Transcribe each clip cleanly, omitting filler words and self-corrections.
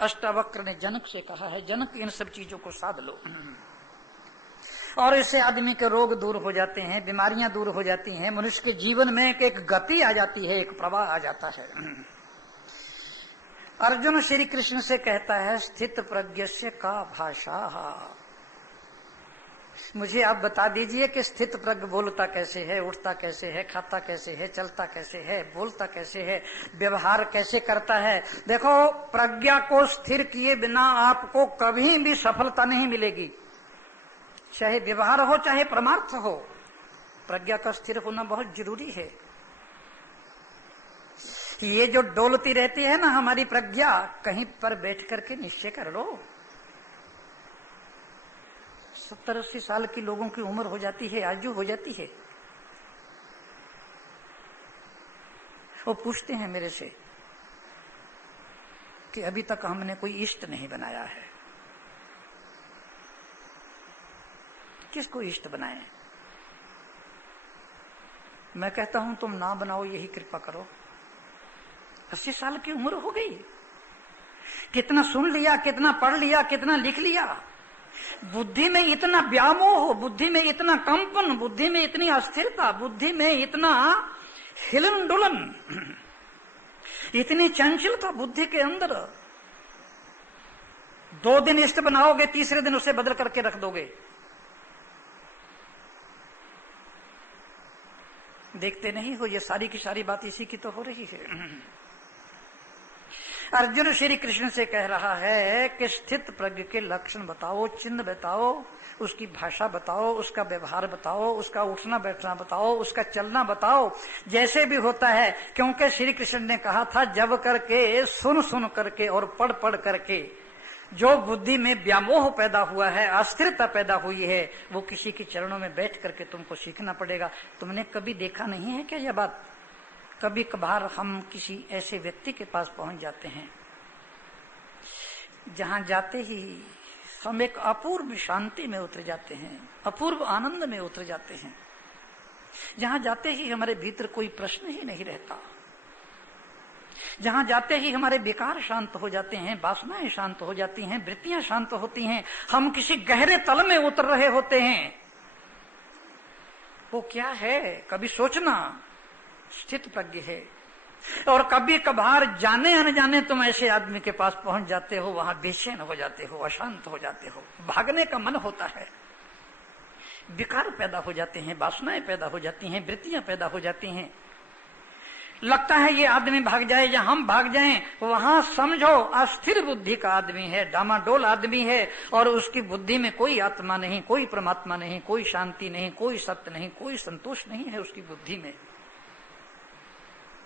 अष्टावक्र ने जनक से कहा है, जनक इन सब चीजों को साध लो और इससे आदमी के रोग दूर हो जाते हैं, बीमारियां दूर हो जाती हैं, मनुष्य के जीवन में एक गति आ जाती है, एक प्रवाह आ जाता है। अर्जुन श्री कृष्ण से कहता है, स्थित प्रज्ञस्य का भाषा, मुझे आप बता दीजिए कि स्थित प्रज्ञ बोलता कैसे है, उठता कैसे है, खाता कैसे है, चलता कैसे है, बोलता कैसे है, व्यवहार कैसे करता है। देखो, प्रज्ञा को स्थिर किए बिना आपको कभी भी सफलता नहीं मिलेगी, चाहे व्यवहार हो चाहे परमार्थ हो। प्रज्ञा का स्थिर होना बहुत जरूरी है। ये जो डोलती रहती है ना हमारी प्रज्ञा, कहीं पर बैठ करके निश्चय कर लो। 70-80 साल की लोगों की उम्र हो जाती है, आजू हो जाती है। वो पूछते हैं मेरे से कि अभी तक हमने कोई इष्ट नहीं बनाया है। किसको इष्ट बनाए? मैं कहता हूं तुम ना बनाओ, यही कृपा करो। 80 साल की उम्र हो गई, कितना सुन लिया, कितना पढ़ लिया, कितना लिख लिया, बुद्धि में इतना व्यामोह, बुद्धि में इतना कंपन, बुद्धि में इतनी अस्थिरता, बुद्धि में इतना हिलन डुलन, इतनी चंचलता बुद्धि के अंदर। 2 दिन इष्ट बनाओगे, तीसरे दिन उसे बदल करके रख दोगे। देखते नहीं हो, ये सारी की सारी बात इसी की तो हो रही है। अर्जुन श्री कृष्ण से कह रहा है कि स्थित प्रज्ञ के लक्षण बताओ, चिन्ह बताओ, उसकी भाषा बताओ, उसका व्यवहार बताओ, उसका उठना बैठना बताओ, उसका चलना बताओ, जैसे भी होता है। क्योंकि श्री कृष्ण ने कहा था, जब करके, सुन करके और पढ़ पढ़ करके जो बुद्धि में व्यामोह पैदा हुआ है, अस्थिरता पैदा हुई है, वो किसी के चरणों में बैठ करके तुमको सीखना पड़ेगा। तुमने कभी देखा नहीं है क्या यह बात? कभी कभार हम किसी ऐसे व्यक्ति के पास पहुंच जाते हैं जहां जाते ही हम एक अपूर्व शांति में उतर जाते हैं, अपूर्व आनंद में उतर जाते हैं, जहां जाते ही हमारे भीतर कोई प्रश्न ही नहीं रहता, जहां जाते ही हमारे विकार शांत हो जाते हैं, वासनाएं शांत हो जाती हैं, वृत्तियां शांत होती हैं, हम किसी गहरे तल में उतर रहे होते हैं। वो क्या है? कभी सोचना, स्थित प्रज्ञ है। और कभी कभार जाने अनजाने तुम ऐसे आदमी के पास पहुंच जाते हो, वहां बेचैन हो जाते हो, अशांत हो जाते हो, भागने का मन होता है, विकार पैदा हो जाते हैं, वासनाएं पैदा हो जाती हैं, वृत्तियां पैदा हो जाती हैं। लगता है ये आदमी भाग जाए या हम भाग जाएं। वहां समझो अस्थिर बुद्धि का आदमी है, डामाडोल आदमी है, और उसकी बुद्धि में कोई आत्मा नहीं, कोई परमात्मा नहीं, कोई शांति नहीं, कोई सत्य नहीं, कोई संतोष नहीं है उसकी बुद्धि में।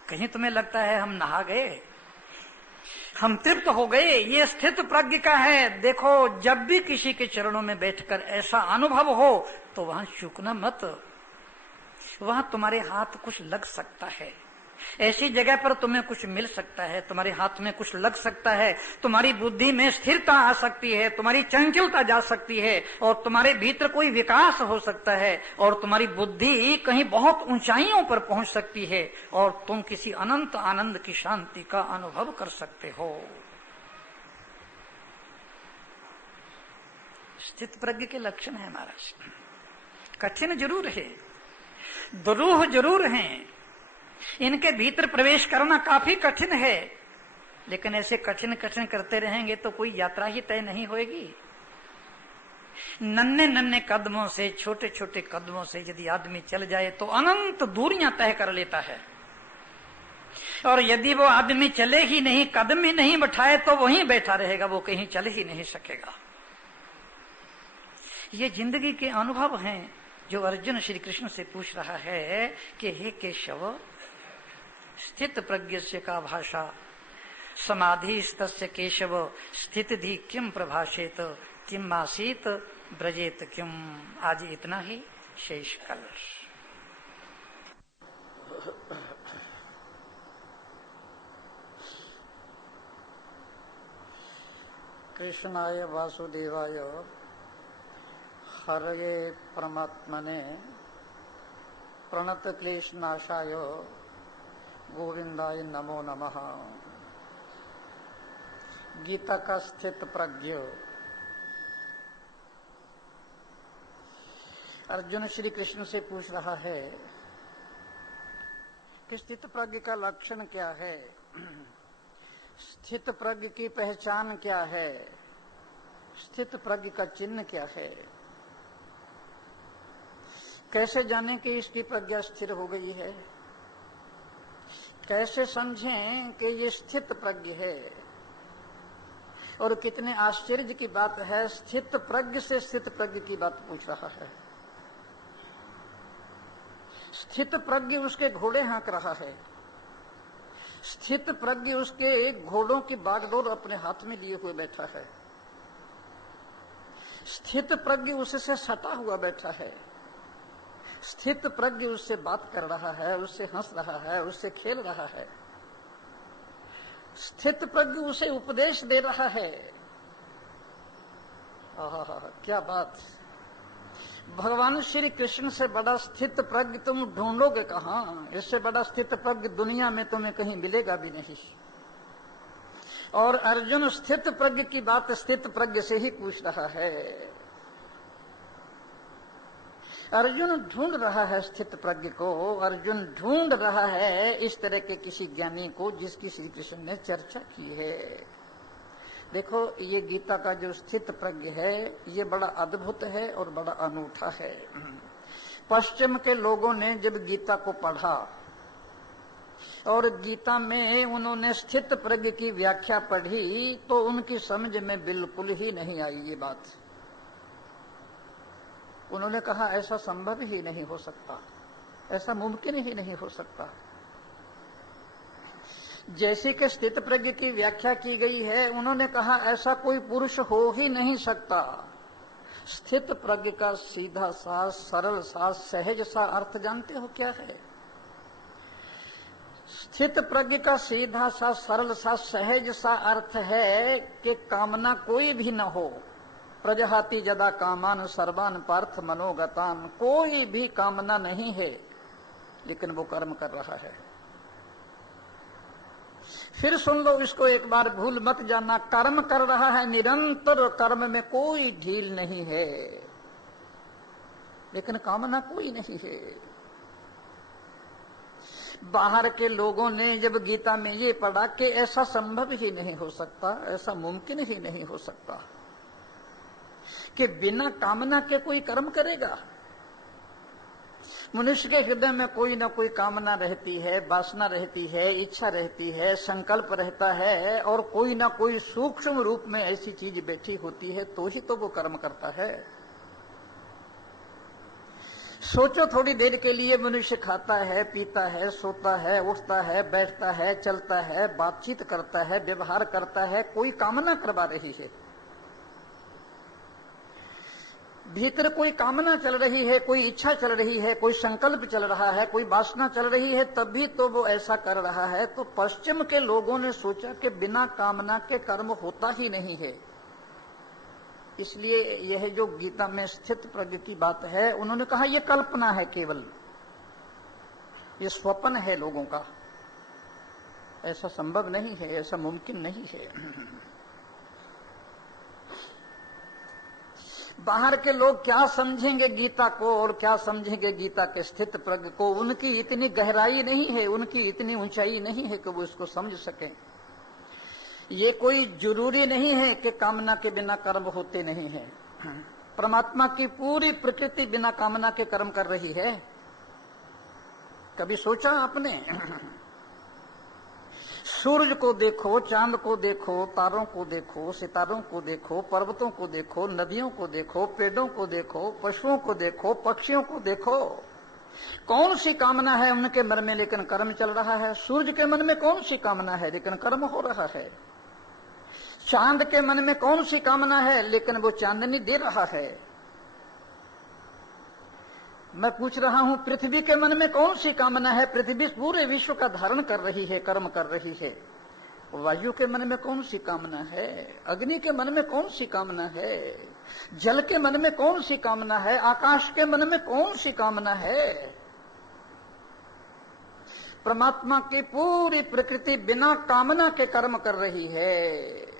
कहीं तुम्हें लगता है हम नहा गए, हम तृप्त हो गए, ये स्थित प्रज्ञ का है। देखो, जब भी किसी के चरणों में बैठकर ऐसा अनुभव हो तो वहां चूकना मत। वहां तुम्हारे हाथ कुछ लग सकता है, ऐसी जगह पर तुम्हें कुछ मिल सकता है, तुम्हारे हाथ में कुछ लग सकता है, तुम्हारी बुद्धि में स्थिरता आ सकती है, तुम्हारी चंचलता जा सकती है, और तुम्हारे भीतर कोई विकास हो सकता है, और तुम्हारी बुद्धि कहीं बहुत ऊंचाइयों पर पहुंच सकती है, और तुम किसी अनंत आनंद की शांति का अनुभव कर सकते हो। स्थित प्रज्ञ के लक्षण है महाराज। कठिन जरूर है, दुरूह जरूर हैं, इनके भीतर प्रवेश करना काफी कठिन है, लेकिन ऐसे कठिन कठिन करते रहेंगे तो कोई यात्रा ही तय नहीं होगी। नन्हे नन्हे कदमों से, छोटे छोटे कदमों से यदि आदमी चल जाए तो अनंत दूरियां तय कर लेता है, और यदि वो आदमी चले ही नहीं, कदम ही नहीं बैठाए, तो वहीं बैठा रहेगा, वो कहीं चल ही नहीं सकेगा। ये जिंदगी के अनुभव हैं जो अर्जुन श्री कृष्ण से पूछ रहा है कि हे केशव, स्थित प्रज्ञस्य का भाषा समाधि स्तस्य केशव स्थिति किम प्रभाषेत किम आसीत ब्रजेत किम। आज इतना ही, शेष कल। कृष्णाय वासुदेवाय हरये परमात्मने प्रणत क्लेशनाशाय गोविंदाय नमो नमः। गीता का स्थित प्रज्ञ। अर्जुन श्री कृष्ण से पूछ रहा है कि स्थित प्रज्ञ का लक्षण क्या है, स्थित प्रज्ञ की पहचान क्या है, स्थित प्रज्ञ का चिन्ह क्या है, कैसे जाने कि इसकी प्रज्ञा स्थिर हो गई है, कैसे समझें कि ये स्थित प्रज्ञ है। और कितने आश्चर्य की बात है, स्थित प्रज्ञ से स्थित प्रज्ञ की बात पूछ रहा है। स्थित प्रज्ञ उसके घोड़े हाँक रहा है, स्थित प्रज्ञ उसके घोड़ों की बागडोर अपने हाथ में लिए हुए बैठा है, स्थित प्रज्ञ उससे सटा हुआ बैठा है, स्थित प्रज्ञ उससे बात कर रहा है, उससे हंस रहा है, उससे खेल रहा है, स्थित प्रज्ञ उसे उपदेश दे रहा है। क्या बात! भगवान श्री कृष्ण से बड़ा स्थित प्रज्ञ तुम ढूंढोगे कहाँ? इससे बड़ा स्थित प्रज्ञ दुनिया में तुम्हें कहीं मिलेगा भी नहीं। और अर्जुन स्थित प्रज्ञ की बात स्थित प्रज्ञ से ही पूछ रहा है। अर्जुन ढूंढ रहा है स्थित प्रज्ञ को, अर्जुन ढूंढ रहा है इस तरह के किसी ज्ञानी को जिसकी श्री कृष्ण ने चर्चा की है। देखो, ये गीता का जो स्थित प्रज्ञ है ये बड़ा अद्भुत है और बड़ा अनूठा है। पश्चिम के लोगों ने जब गीता को पढ़ा और गीता में उन्होंने स्थित प्रज्ञ की व्याख्या पढ़ी तो उनकी समझ में बिल्कुल ही नहीं आई ये बात। उन्होंने कहा ऐसा संभव ही नहीं हो सकता, ऐसा मुमकिन ही नहीं हो सकता। जैसे कि स्थित प्रज्ञ की व्याख्या की गई है, उन्होंने कहा ऐसा कोई पुरुष हो ही नहीं सकता। स्थित प्रज्ञ का सीधा सा, सरल सा, सहज सा अर्थ जानते हो क्या है? स्थित प्रज्ञ का सीधा सा, सरल सा, सहज सा अर्थ है कि कामना कोई भी न हो। प्रजहाति जदा कामान सर्वान पार्थ मनोगतान, कोई भी कामना नहीं है लेकिन वो कर्म कर रहा है। फिर सुन लो इसको एक बार, भूल मत जाना, कर्म कर रहा है निरंतर, कर्म में कोई ढील नहीं है लेकिन कामना कोई नहीं है। बाहर के लोगों ने जब गीता में ये पढ़ा कि ऐसा संभव ही नहीं हो सकता, ऐसा मुमकिन ही नहीं हो सकता कि बिना कामना के कोई कर्म करेगा। मनुष्य के हृदय में कोई ना कोई कामना रहती है, वासना रहती है, इच्छा रहती है, संकल्प रहता है और कोई ना कोई सूक्ष्म रूप में ऐसी चीज बैठी होती है तो ही तो वो कर्म करता है। सोचो, थोड़ी देर के लिए मनुष्य खाता है, पीता है, सोता है, उठता है, बैठता है, चलता है, बातचीत करता है, व्यवहार करता है, कोई कामना करवा रही है। भीतर कोई कामना चल रही है, कोई इच्छा चल रही है, कोई संकल्प चल रहा है, कोई वासना चल रही है, तभी तो वो ऐसा कर रहा है। तो पश्चिम के लोगों ने सोचा कि बिना कामना के कर्म होता ही नहीं है। इसलिए यह जो गीता में स्थित प्रज्ञ की बात है, उन्होंने कहा यह कल्पना है, केवल ये स्वप्न है लोगों का, ऐसा संभव नहीं है, ऐसा मुमकिन नहीं है। बाहर के लोग क्या समझेंगे गीता को और क्या समझेंगे गीता के स्थित प्रज्ञ को? उनकी इतनी गहराई नहीं है, उनकी इतनी ऊंचाई नहीं है कि वो इसको समझ सकें। ये कोई जरूरी नहीं है कि कामना के बिना कर्म होते नहीं है। परमात्मा की पूरी प्रकृति बिना कामना के कर्म कर रही है। कभी सोचा आपने? सूरज को देखो, चांद को देखो, तारों को देखो, सितारों को देखो, पर्वतों को देखो, नदियों को देखो, पेड़ों को देखो, पशुओं को देखो, पक्षियों को देखो, कौन सी कामना है उनके मन में लेकिन कर्म चल रहा है। सूरज के मन में कौन सी कामना है लेकिन कर्म हो रहा है। चांद के मन में कौन सी कामना है लेकिन वो चांदनी दे रहा है। मैं पूछ रहा हूं, पृथ्वी के मन में कौन सी कामना है? पृथ्वी पूरे विश्व का धारण कर रही है, कर्म कर रही है। वायु के मन में कौन सी कामना है? अग्नि के मन में कौन सी कामना है? जल के मन में कौन सी कामना है? आकाश के मन में कौन सी कामना है? परमात्मा की पूरी प्रकृति बिना कामना के कर्म कर रही है।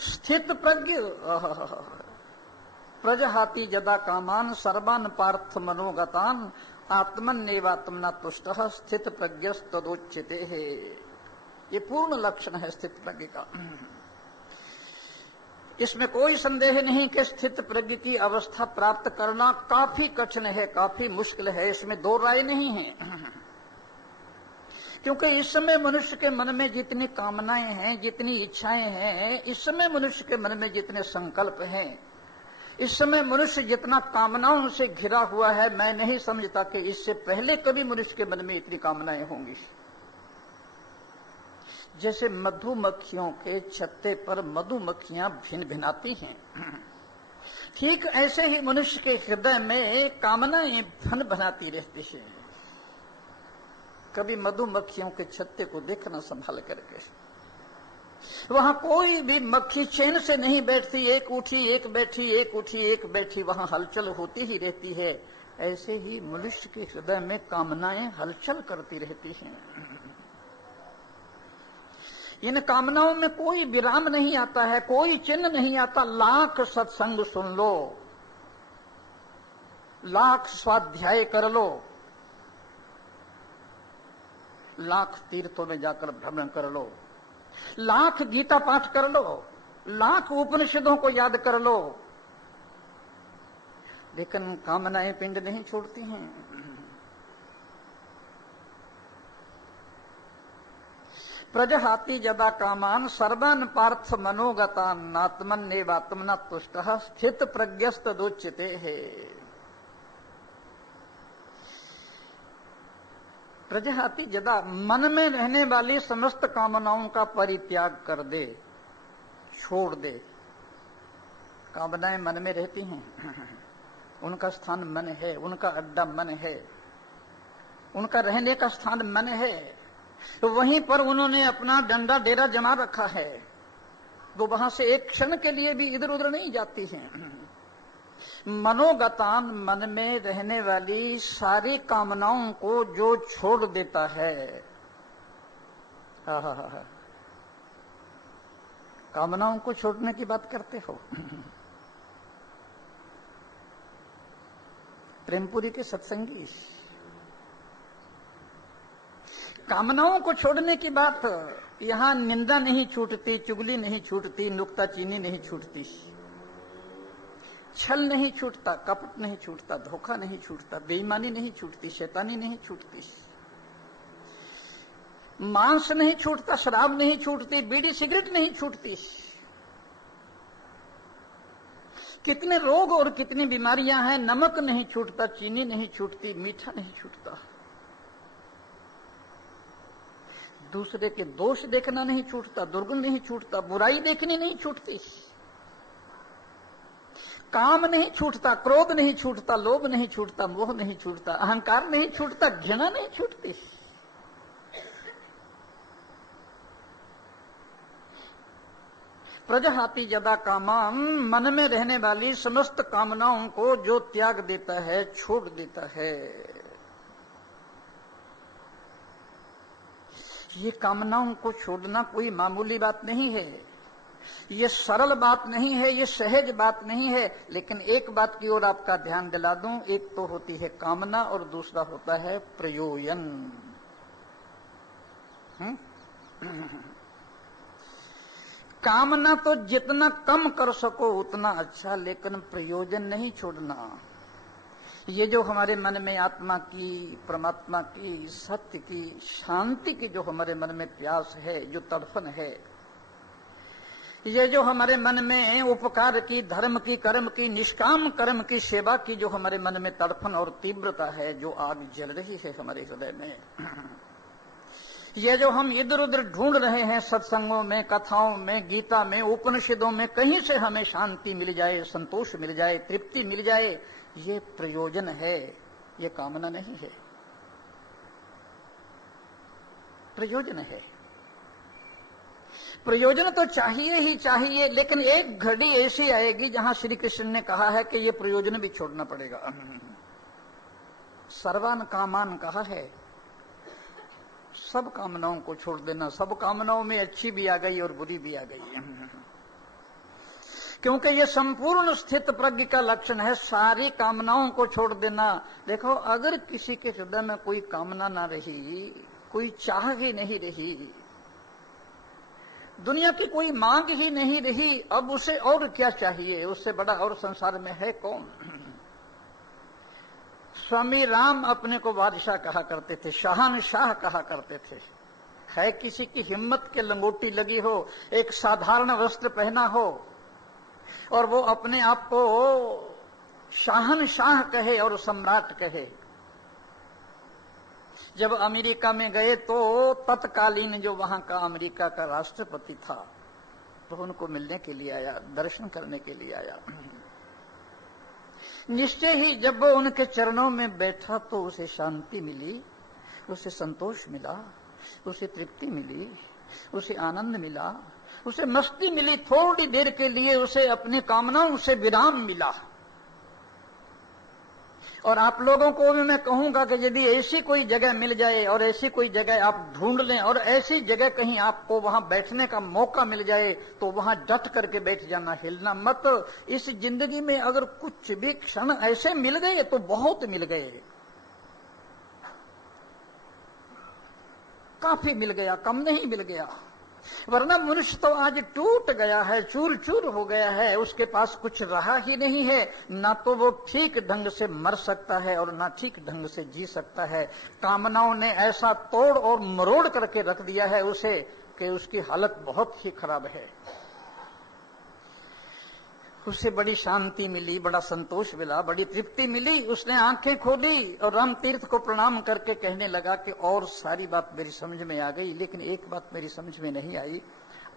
स्थित प्रज्ञ प्रजहाति जदा कामान सर्वान पार्थ मनोगतान आत्मन नेवात्मना तुष्ट स्थित प्रज्ञ तदोच्यते है। ये पूर्ण लक्षण है स्थित प्रज्ञ का। इसमें कोई संदेह नहीं कि स्थित प्रज्ञ की अवस्था प्राप्त करना काफी कठिन है, काफी मुश्किल है, इसमें दो राय नहीं है। क्योंकि इस समय मनुष्य के मन में जितनी कामनाएं हैं, जितनी इच्छाएं हैं, इस समय मनुष्य के मन में जितने संकल्प हैं, इस समय मनुष्य जितना कामनाओं से घिरा हुआ है, मैं नहीं समझता कि इससे पहले कभी मनुष्य के मन में इतनी कामनाएं होंगी। जैसे मधुमक्खियों के छत्ते पर मधुमक्खियां भिन भिनाती हैं, ठीक ऐसे ही मनुष्य के हृदय में कामनाएं भन भनाती रहती हैं। कभी मधुमक्खियों के छत्ते को देखना संभाल करके, वहां कोई भी मक्खी चैन से नहीं बैठती, एक उठी एक बैठी, एक उठी एक बैठी, वहां हलचल होती ही रहती है। ऐसे ही मनुष्य के हृदय में कामनाएं हलचल करती रहती हैं। इन कामनाओं में कोई विराम नहीं आता है, कोई चिन्ह नहीं आता। लाख सत्संग सुन लो, लाख स्वाध्याय कर लो, लाख तीर्थों में जाकर भ्रमण कर लो, लाख गीता पाठ कर लो, लाख उपनिषदों को याद कर लो, लेकिन कामनाएं पिंड नहीं छोड़ती हैं। प्रजहाति जदा कामान सर्वान पार्थ मनोगतान आत्मन नेवात्मना तुष्ट स्थित प्रज्ञस्त दोच्यते है। प्रजहाति जदा मन में रहने वाली समस्त कामनाओं का परित्याग कर दे, छोड़ दे। कामनाएं मन में रहती हैं, उनका स्थान मन है, उनका अड्डा मन है, उनका रहने का स्थान मन है, तो वहीं पर उन्होंने अपना डंडा डेरा जमा रखा है, तो वहां से एक क्षण के लिए भी इधर उधर नहीं जाती हैं। मनोगतान, मन में रहने वाली सारी कामनाओं को जो छोड़ देता है, कामनाओं को छोड़ने की बात करते हो। प्रेमपुरी के सत्संगी, कामनाओं को छोड़ने की बात, यहां निंदा नहीं छूटती, चुगली नहीं छूटती, नुक्ताचीनी नहीं छूटती, छल नहीं छूटता, कपट नहीं छूटता, धोखा नहीं छूटता, बेईमानी नहीं छूटती, शैतानी नहीं छूटती, मांस नहीं छूटता, शराब नहीं छूटती, बीड़ी सिगरेट नहीं छूटती। कितने रोग और कितनी बीमारियां हैं, नमक नहीं छूटता, चीनी नहीं छूटती, मीठा नहीं छूटता, दूसरे के दोष देखना नहीं छूटता, दुर्गुण नहीं छूटता, बुराई देखनी नहीं छूटती, काम नहीं छूटता, क्रोध नहीं छूटता, लोभ नहीं छूटता, मोह नहीं छूटता, अहंकार नहीं छूटता, घृणा नहीं छूटती। प्रजहाति जदा कामान, मन में रहने वाली समस्त कामनाओं को जो त्याग देता है, छोड़ देता है। ये कामनाओं को छोड़ना कोई मामूली बात नहीं है, ये सरल बात नहीं है, ये सहज बात नहीं है। लेकिन एक बात की ओर आपका ध्यान दिला दूं, एक तो होती है कामना और दूसरा होता है प्रयोजन। कामना तो जितना कम कर सको उतना अच्छा, लेकिन प्रयोजन नहीं छोड़ना। ये जो हमारे मन में आत्मा की, परमात्मा की, सत्य की, शांति की जो हमारे मन में प्यास है, जो तड़फन है, ये जो हमारे मन में उपकार की, धर्म की, कर्म की, निष्काम कर्म की, सेवा की जो हमारे मन में तड़फन और तीव्रता है, जो आग जल रही है हमारे हृदय में, ये जो हम इधर उधर ढूंढ रहे हैं सत्संगों में, कथाओं में, गीता में, उपनिषदों में, कहीं से हमें शांति मिल जाए, संतोष मिल जाए, तृप्ति मिल जाए, ये प्रयोजन है, ये कामना नहीं है, प्रयोजन है। प्रयोजन तो चाहिए ही चाहिए, लेकिन एक घड़ी ऐसी आएगी जहां श्री कृष्ण ने कहा है कि ये प्रयोजन भी छोड़ना पड़ेगा। सर्वान कामान कहा है, सब कामनाओं को छोड़ देना। सब कामनाओं में अच्छी भी आ गई और बुरी भी आ गई। क्योंकि ये संपूर्ण स्थित प्रज्ञ का लक्षण है, सारी कामनाओं को छोड़ देना। देखो, अगर किसी के हृदय में कोई कामना ना रही, कोई चाह ही नहीं रही, दुनिया की कोई मांग ही नहीं रही, अब उसे और क्या चाहिए? उससे बड़ा और संसार में है कौन? स्वामी राम अपने को बादशाह कहा करते थे, शहंशाह कहा करते थे। है किसी की हिम्मत के लंगोटी लगी हो, एक साधारण वस्त्र पहना हो और वो अपने आप को शहंशाह कहे और सम्राट कहे। जब अमेरिका में गए तो तत्कालीन जो वहां का अमेरिका का राष्ट्रपति था, तो उनको मिलने के लिए आया, दर्शन करने के लिए आया। निश्चय ही जब वो उनके चरणों में बैठा तो उसे शांति मिली, उसे संतोष मिला, उसे तृप्ति मिली, उसे आनंद मिला, उसे मस्ती मिली। थोड़ी देर के लिए उसे अपनी कामनाओं से विराम मिला। और आप लोगों को भी मैं कहूंगा कि यदि ऐसी कोई जगह मिल जाए और ऐसी कोई जगह आप ढूंढ लें और ऐसी जगह कहीं आपको वहां बैठने का मौका मिल जाए तो वहां डट करके बैठ जाना, हिलना मत। इस जिंदगी में अगर कुछ भी क्षण ऐसे मिल गए तो बहुत मिल गए, काफी मिल गया, कम नहीं मिल गया। वरना मनुष्य तो आज टूट गया है, चूर चूर हो गया है, उसके पास कुछ रहा ही नहीं है। ना तो वो ठीक ढंग से मर सकता है और ना ठीक ढंग से जी सकता है। कामनाओं ने ऐसा तोड़ और मरोड़ करके रख दिया है उसे कि उसकी हालत बहुत ही खराब है। उसे बड़ी शांति मिली, बड़ा संतोष मिला, बड़ी तृप्ति मिली। उसने आंखें खोली और राम तीर्थ को प्रणाम करके कहने लगा कि और सारी बात मेरी समझ में आ गई, लेकिन एक बात मेरी समझ में नहीं आई,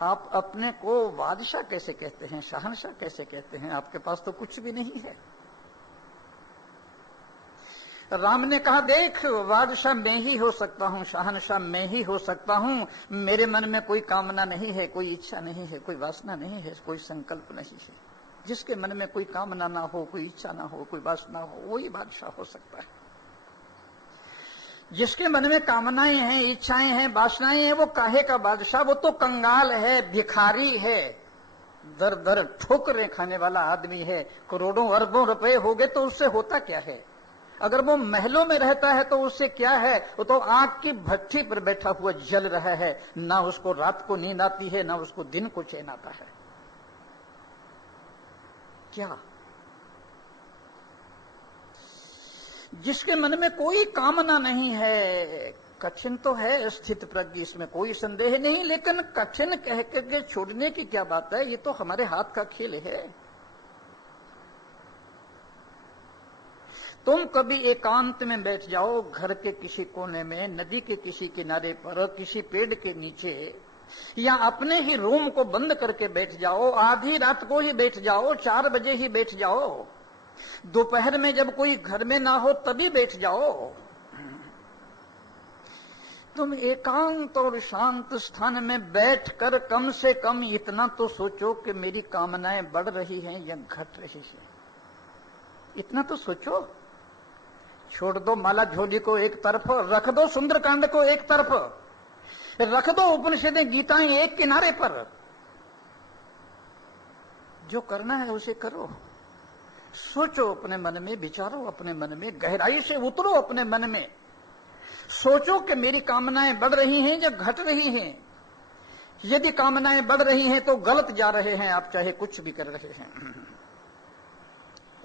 आप अपने को बादशाह कैसे कहते हैं, शहंशाह कैसे कहते हैं? आपके पास तो कुछ भी नहीं है। राम ने कहा, देख, बादशाह मैं ही हो सकता हूं, शहंशाह मैं ही हो सकता हूं। मेरे मन में कोई कामना नहीं है, कोई इच्छा नहीं है, कोई वासना नहीं है, कोई संकल्प नहीं है। जिसके मन में कोई कामना ना हो, कोई इच्छा ना हो, कोई वासना हो, वही बादशाह हो सकता है। जिसके मन में कामनाएं हैं, इच्छाएं हैं, वासनाएं हैं, वो काहे का बादशाह? वो तो कंगाल है, भिखारी है, दर दर ठोकरें खाने वाला आदमी है। करोड़ों अरबों रुपए हो गए तो उससे होता क्या है? अगर वो महलों में रहता है तो उससे क्या है? वो तो आग की भट्ठी पर बैठा हुआ जल रहा है। ना उसको रात को नींद आती है, ना उसको दिन को चैन आता है। क्या? जिसके मन में कोई कामना नहीं है, कठिन तो है स्थित प्रज्ञ, इसमें कोई संदेह नहीं, लेकिन कठिन कह करके छोड़ने की क्या बात है? ये तो हमारे हाथ का खेल है। तुम कभी एकांत में बैठ जाओ, घर के किसी कोने में, नदी के किसी किनारे पर, किसी पेड़ के नीचे, या अपने ही रूम को बंद करके बैठ जाओ, आधी रात को ही बैठ जाओ, 4 बजे ही बैठ जाओ, दोपहर में जब कोई घर में ना हो तभी बैठ जाओ। तुम एकांत और शांत स्थान में बैठकर कम से कम इतना तो सोचो कि मेरी कामनाएं बढ़ रही हैं या घट रही हैं। इतना तो सोचो। छोड़ दो माला झोली को एक तरफ, रख दो सुंदरकांड को एक तरफ, रख दो उपनिषदें गीताएं एक किनारे पर। जो करना है उसे करो। सोचो अपने मन में, विचारो अपने मन में, गहराई से उतरो अपने मन में। सोचो कि मेरी कामनाएं बढ़ रही हैं या घट रही हैं। यदि कामनाएं बढ़ रही हैं तो गलत जा रहे हैं आप, चाहे कुछ भी कर रहे हैं।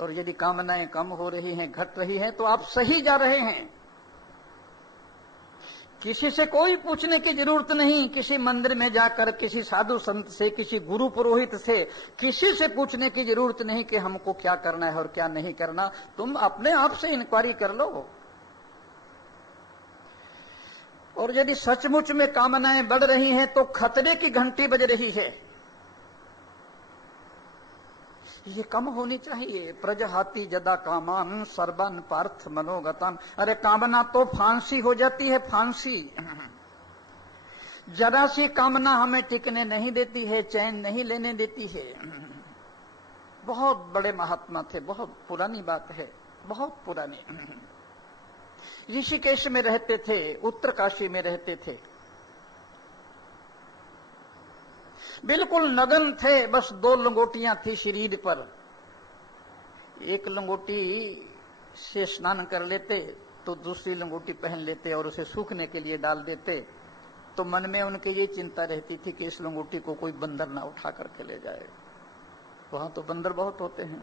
और यदि कामनाएं कम हो रही हैं, घट रही हैं, तो आप सही जा रहे हैं। किसी से कोई पूछने की जरूरत नहीं। किसी मंदिर में जाकर, किसी साधु संत से, किसी गुरु पुरोहित से, किसी से पूछने की जरूरत नहीं कि हमको क्या करना है और क्या नहीं करना। तुम अपने आप से इंक्वायरी कर लो। और यदि सचमुच में कामनाएं बढ़ रही हैं तो खतरे की घंटी बज रही है। ये कम होनी चाहिए। प्रजहाति जदा कामान सर्वन पार्थ मनोगतम। अरे कामना तो फांसी हो जाती है, फांसी। जरा सी कामना हमें टिकने नहीं देती है, चैन नहीं लेने देती है। बहुत बड़े महात्मा थे, बहुत पुरानी बात है, बहुत पुरानी। ऋषिकेश में रहते थे, उत्तरकाशी में रहते थे। बिल्कुल नग्न थे, बस 2 लंगोटियां थी शरीर पर। एक लंगोटी से स्नान कर लेते तो दूसरी लंगोटी पहन लेते और उसे सूखने के लिए डाल देते। तो मन में उनके ये चिंता रहती थी कि इस लंगोटी को कोई बंदर ना उठा करके ले जाए, वहां तो बंदर बहुत होते हैं।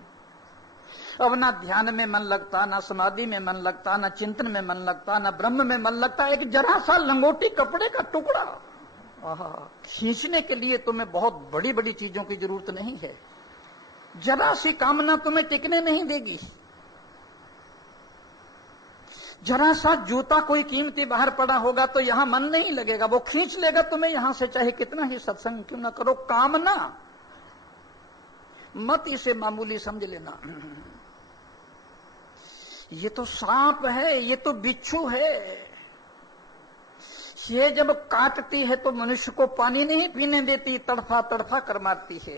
अब ना ध्यान में मन लगता, ना समाधि में मन लगता, ना चिंतन में मन लगता, ना ब्रह्म में मन लगता। एक जरा सा लंगोटी कपड़े का टुकड़ा खींचने के लिए तुम्हें बहुत बड़ी बड़ी चीजों की जरूरत नहीं है। जरा सी कामना तुम्हें टिकने नहीं देगी। जरा सा जूता कोई कीमती बाहर पड़ा होगा तो यहां मन नहीं लगेगा, वो खींच लेगा तुम्हें यहां से, चाहे कितना ही सत्संग क्यों ना करो। कामना मत इसे मामूली समझ लेना। ये तो सांप है, ये तो बिच्छू है। ये जब काटती है तो मनुष्य को पानी नहीं पीने देती, तड़फा तड़फा कर मारती है।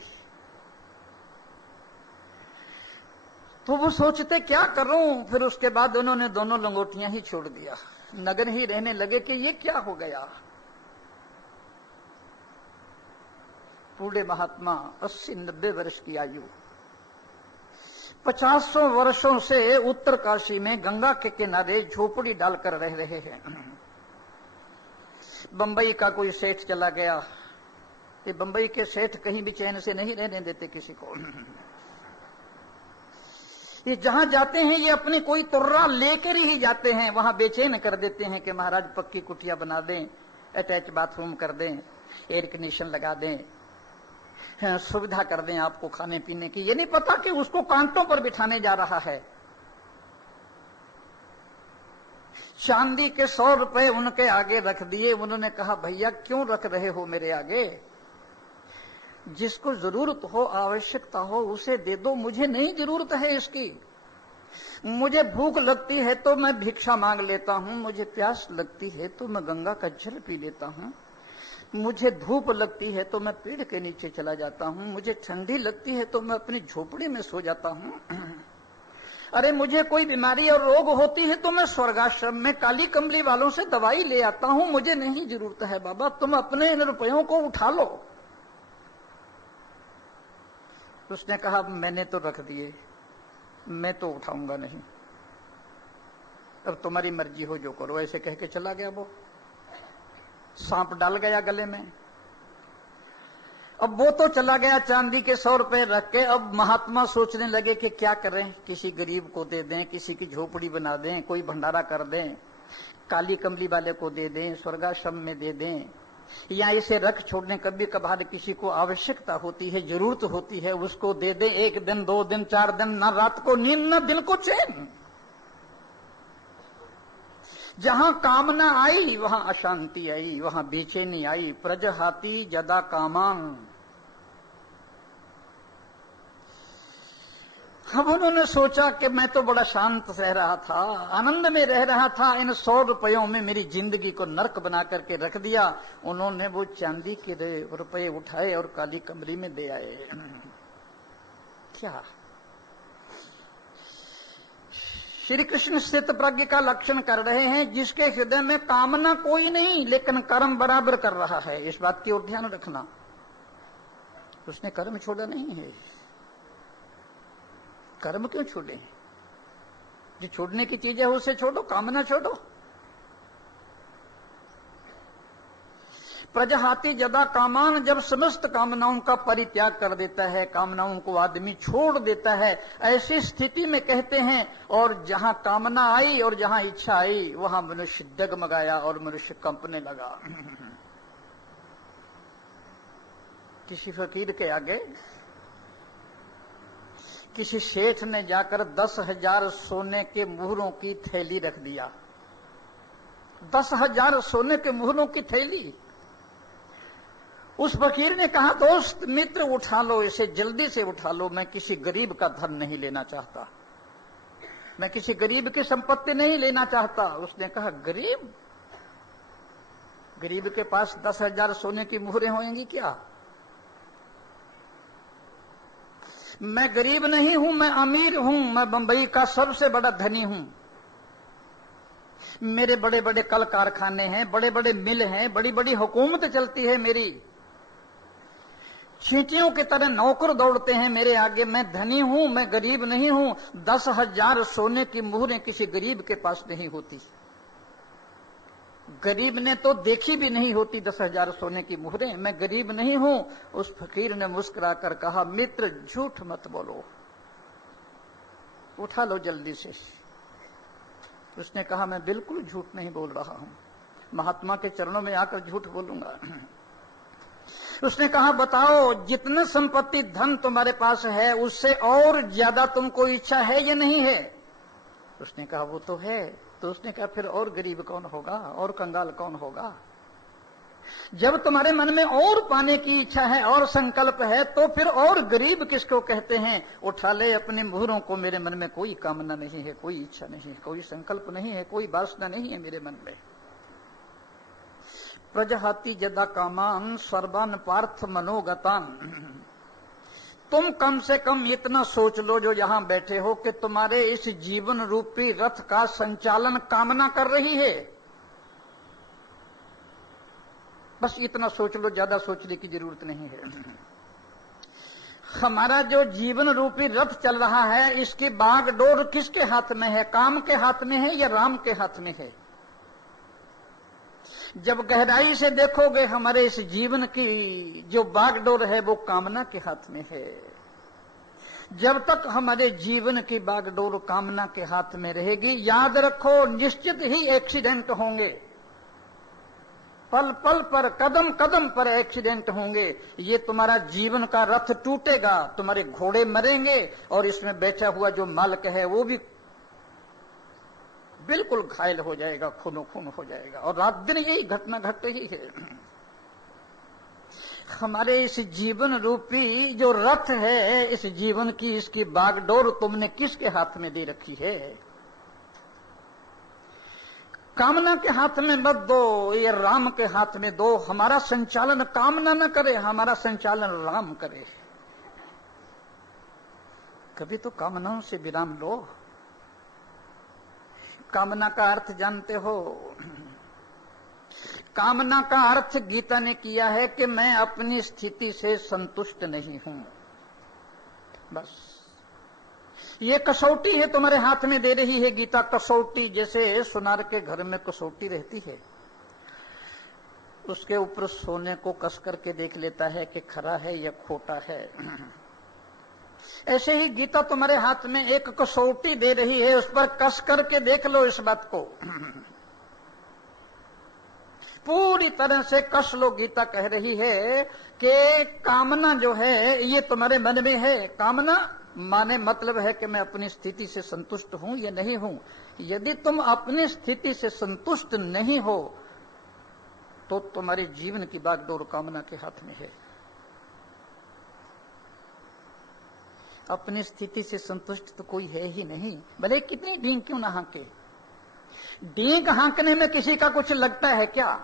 तो वो सोचते क्या करूं। फिर उसके बाद उन्होंने दोनों लंगोटियां ही छोड़ दिया, नग्न ही रहने लगे कि ये क्या हो गया। बूढ़े महात्मा 80-90 वर्ष की आयु, 50 वर्षों से उत्तरकाशी में गंगा के किनारे झोपड़ी डालकर रह रहे हैं। बंबई का कोई सेठ चला गया, ये बंबई के सेठ कहीं भी चैन से नहीं रहने देते किसी को। ये जहां जाते हैं ये अपनी कोई तुर्रा लेकर ही जाते हैं, वहां बेचैन कर देते हैं कि महाराज पक्की कुटिया बना दें, अटैच बाथरूम कर दें, एयर कंडीशन लगा दें, सुविधा कर दें आपको खाने पीने की। ये नहीं पता कि उसको कांटों पर बिठाने जा रहा है। चांदी के 100 रुपए उनके आगे रख दिए। उन्होंने कहा भैया क्यों रख रहे हो मेरे आगे, जिसको जरूरत हो आवश्यकता हो उसे दे दो, मुझे नहीं जरूरत है इसकी। मुझे भूख लगती है तो मैं भिक्षा मांग लेता हूं, मुझे प्यास लगती है तो मैं गंगा का जल पी लेता हूं, मुझे धूप लगती है तो मैं पेड़ के नीचे चला जाता हूं, मुझे ठंडी लगती है तो मैं अपनी झोपड़ी में सो जाता हूं। अरे मुझे कोई बीमारी और रोग होती है तो मैं स्वर्गाश्रम में काली कमली वालों से दवाई ले आता हूं, मुझे नहीं जरूरत है बाबा, तुम अपने इन रुपयों को उठा लो। उसने कहा मैंने तो रख दिए, मैं तो उठाऊंगा नहीं, अब तुम्हारी मर्जी हो जो करो। ऐसे कह के चला गया वो। सांप डाल गया गले में। अब वो तो चला गया चांदी के 100 रुपए रख के। अब महात्मा सोचने लगे कि क्या करें, किसी गरीब को दे दें, किसी की झोपड़ी बना दें, कोई भंडारा कर दें, काली कमली वाले को दे दें, स्वर्गाश्रम में दे दें, या इसे रख छोड़ने कभी कभार किसी को आवश्यकता होती है, जरूरत होती है, उसको दे दे। 1 दिन 2 दिन 4 दिन, ना रात को नींद न दिल को चैन। जहां कामना आई वहां अशांति आई, वहां बेचैनी आई। प्रजहाति जदा कामान। अब उन्होंने सोचा कि मैं तो बड़ा शांत रह रहा था, आनंद में रह रहा था, इन 100 रुपयों में मेरी जिंदगी को नर्क बना करके रख दिया। उन्होंने वो चांदी के रुपए उठाए और काली कमरी में दे आए। क्या श्री कृष्ण स्थित प्रज्ञ का लक्षण कर रहे हैं, जिसके हृदय में कामना कोई नहीं लेकिन कर्म बराबर कर रहा है। इस बात की ओर ध्यान रखना। उसने कर्म छोड़ा नहीं है। कर्म क्यों छोड़े? जो छोड़ने की चीज है उसे छोड़ो, कामना छोड़ो। प्रजहाति जदा कामान, जब समस्त कामनाओं का परित्याग कर देता है, कामनाओं को आदमी छोड़ देता है, ऐसी स्थिति में कहते हैं, और जहां कामना आई और जहां इच्छा आई वहां मनुष्य डगमगाया और मनुष्य कंपने लगा। किसी फकीर के आगे किसी सेठ ने जाकर 10,000 सोने के मुहरों की थैली रख दिया। 10,000 सोने के मुहरों की थैली। उस फकीर ने कहा दोस्त मित्र उठा लो इसे, जल्दी से उठा लो, मैं किसी गरीब का धन नहीं लेना चाहता, मैं किसी गरीब की संपत्ति नहीं लेना चाहता। उसने कहा गरीब? गरीब के पास 10,000 सोने की मुहरें होंगी क्या? मैं गरीब नहीं हूं, मैं अमीर हूं, मैं बंबई का सबसे बड़ा धनी हूं। मेरे बड़े बड़े कल कारखाने हैं, बड़े बड़े मिल हैं, बड़ी बड़ी हुकूमत चलती है मेरी। चींटियों की तरह नौकर दौड़ते हैं मेरे आगे। मैं धनी हूं, मैं गरीब नहीं हूं। 10,000 सोने की मुहरें किसी गरीब के पास नहीं होती। गरीब ने तो देखी भी नहीं होती 10,000 सोने की मुहरें। मैं गरीब नहीं हूं। उस फकीर ने मुस्कुराकर कहा, मित्र झूठ मत बोलो, उठा लो जल्दी से। उसने कहा, मैं बिल्कुल झूठ नहीं बोल रहा हूं, महात्मा के चरणों में आकर झूठ बोलूंगा। उसने कहा, बताओ जितने संपत्ति धन तुम्हारे पास है उससे और ज्यादा तुमको इच्छा है या नहीं है? उसने कहा, वो तो है। तो उसने कहा, फिर और गरीब कौन होगा, और कंगाल कौन होगा? जब तुम्हारे मन में और पाने की इच्छा है और संकल्प है तो फिर और गरीब किसको कहते हैं? उठा ले अपने मुहरों को, मेरे मन में कोई कामना नहीं है, कोई इच्छा नहीं है, कोई संकल्प नहीं है, कोई वासना नहीं है मेरे मन में। प्रजहाति जदा कामान सर्वान पार्थ मनोगतान। तुम कम से कम इतना सोच लो जो यहां बैठे हो कि तुम्हारे इस जीवन रूपी रथ का संचालन कामना कर रही है। बस इतना सोच लो, ज्यादा सोचने की जरूरत नहीं है। हमारा जो जीवन रूपी रथ चल रहा है इसकी बागडोर किसके हाथ में है? काम के हाथ में है या राम के हाथ में है? जब गहराई से देखोगे हमारे इस जीवन की जो बागडोर है वो कामना के हाथ में है। जब तक हमारे जीवन की बागडोर कामना के हाथ में रहेगी, याद रखो निश्चित ही एक्सीडेंट होंगे। पल पल पर, कदम कदम पर एक्सीडेंट होंगे। ये तुम्हारा जीवन का रथ टूटेगा, तुम्हारे घोड़े मरेंगे और इसमें बैठा हुआ जो मालिक है वो भी बिल्कुल घायल हो जाएगा, खूनो खून हो जाएगा। और रात दिन यही घटना घट रही है। हमारे इस जीवन रूपी जो रथ है, इस जीवन की इसकी बागडोर तुमने किसके हाथ में दे रखी है? कामना के हाथ में मत दो, ये राम के हाथ में दो। हमारा संचालन कामना न करे, हमारा संचालन राम करे। कभी तो कामनाओं से विराम लो। कामना का अर्थ जानते हो? कामना का अर्थ गीता ने किया है कि मैं अपनी स्थिति से संतुष्ट नहीं हूं। बस ये कसौटी है, तुम्हारे हाथ में दे रही है गीता। कसौटी जैसे सुनार के घर में कसौटी रहती है, उसके ऊपर सोने को कस करके देख लेता है कि खरा है या खोटा है। ऐसे ही गीता तुम्हारे हाथ में एक कसौटी दे रही है, उस पर कस करके देख लो इस बात को। पूरी तरह से कस लो। गीता कह रही है कि कामना जो है ये तुम्हारे मन में है। कामना माने मतलब है कि मैं अपनी स्थिति से संतुष्ट हूं या नहीं हूं। यदि तुम अपनी स्थिति से संतुष्ट नहीं हो तो तुम्हारे जीवन की बागडोर कामना के हाथ में है। अपनी स्थिति से संतुष्ट तो कोई है ही नहीं, भले कितनी डींग क्यों ना हांके। डींग हांकने में किसी का कुछ लगता है क्या?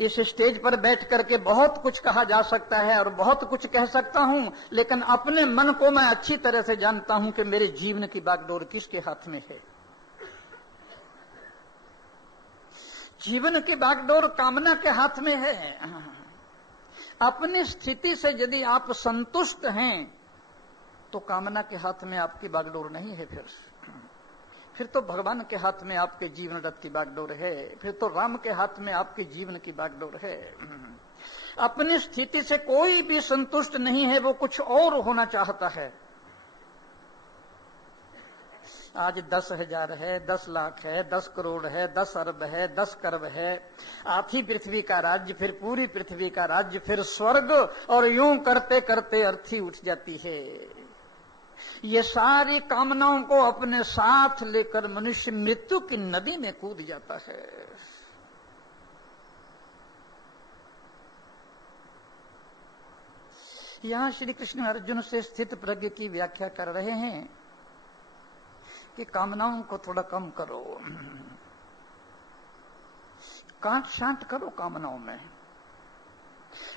इस स्टेज पर बैठ करके बहुत कुछ कहा जा सकता है और बहुत कुछ कह सकता हूं, लेकिन अपने मन को मैं अच्छी तरह से जानता हूं कि मेरे जीवन की बागडोर किसके हाथ में है। जीवन की बागडोर कामना के हाथ में है। अपनी स्थिति से यदि आप संतुष्ट हैं तो कामना के हाथ में आपकी बागडोर नहीं है। फिर तो भगवान के हाथ में आपके जीवन रथ की बागडोर है। फिर तो राम के हाथ में आपके जीवन की बागडोर है। अपनी स्थिति से कोई भी संतुष्ट नहीं है, वो कुछ और होना चाहता है। आज 10,000 है, 10 लाख है, 10 करोड़ है, 10 अरब है, 10 करब है, आधी पृथ्वी का राज्य, फिर पूरी पृथ्वी का राज्य, फिर स्वर्ग, और यूं करते करते अर्थी उठ जाती है। ये सारी कामनाओं को अपने साथ लेकर मनुष्य मृत्यु की नदी में कूद जाता है। यहां श्री कृष्ण अर्जुन से स्थित प्रज्ञ की व्याख्या कर रहे हैं कि कामनाओं को थोड़ा कम करो, काट छांट करो कामनाओं में,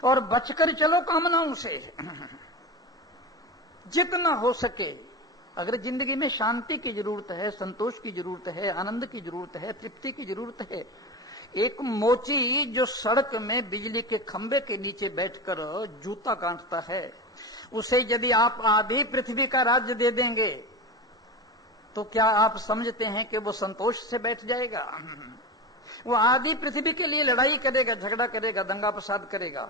और बचकर चलो कामनाओं से जितना हो सके। अगर जिंदगी में शांति की जरूरत है, संतोष की जरूरत है, आनंद की जरूरत है, तृप्ति की जरूरत है, एक मोची जो सड़क में बिजली के खंभे के नीचे बैठकर जूता गांठता है, उसे यदि आप आधी पृथ्वी का राज्य दे देंगे तो क्या आप समझते हैं कि वो संतोष से बैठ जाएगा? वो आधी पृथ्वी के लिए लड़ाई करेगा, झगड़ा करेगा, दंगा फसाद करेगा।